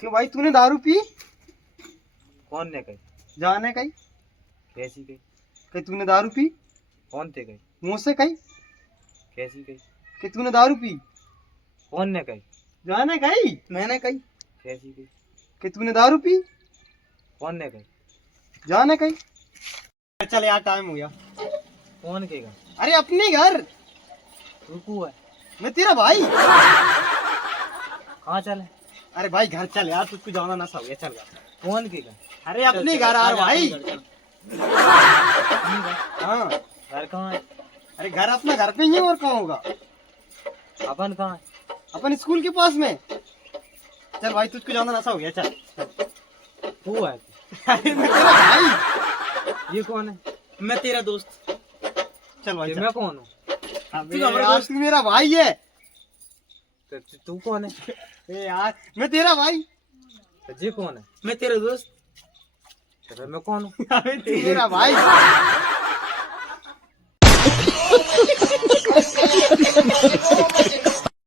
कि भाई तूने दारू पी? कौन ने कही? जाने कही कैसी कही? कि तूने दारू पी? कौन थे कही? मुंह से कही कैसी कही? कि तूने दारू पी? कौन ने कही? जाने कही मैंने कही। कैसी कही? कि तूने दारू पी? कौन ने कही? जाने कही। चल यार टाइम हो गया। कौन कहेगा? अरे अपने घर। रुकू है। मैं तेरा भाई। कहाँ चले? अरे भाई घर चल यार, तुझको जाना ना हो गया, चल यार। कौन कहेगा? अरे अपने घर आ भाई। हाँ घर कहाँ है? अरे घर अपना घर पे ही है, और कहाँ होगा? अपन कहाँ है? अपन स्कूल के पास में। चल भाई तुझको जाना नशा हो गया, चल। तू है? अरे मैं तेरा भाई। ये कौन है? मैं तेरा दोस्त। चल भाई ये चल। मैं कौन हूँ? अबे तू हमारा यार, दोस्त। तू मेरा भाई है। तो तू कौन है? ए यार मैं तेरा भाई। तो ये कौन है? मैं तेरा दोस्त। तो फिर मैं कौन हूँ? अबे तू मेरा भाई।